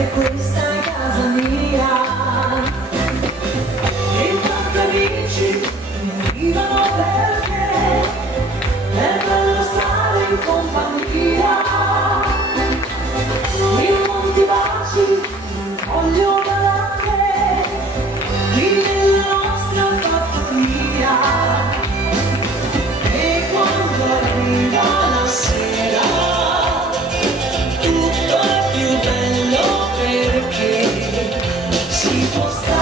e questa è casa mia. E tanti amici mi arrivano perché è bello stare in compagnia. I monti baci voglio volare qui nella nostra fattoria. E quando arriva la sera tutto è più bello perché si può stare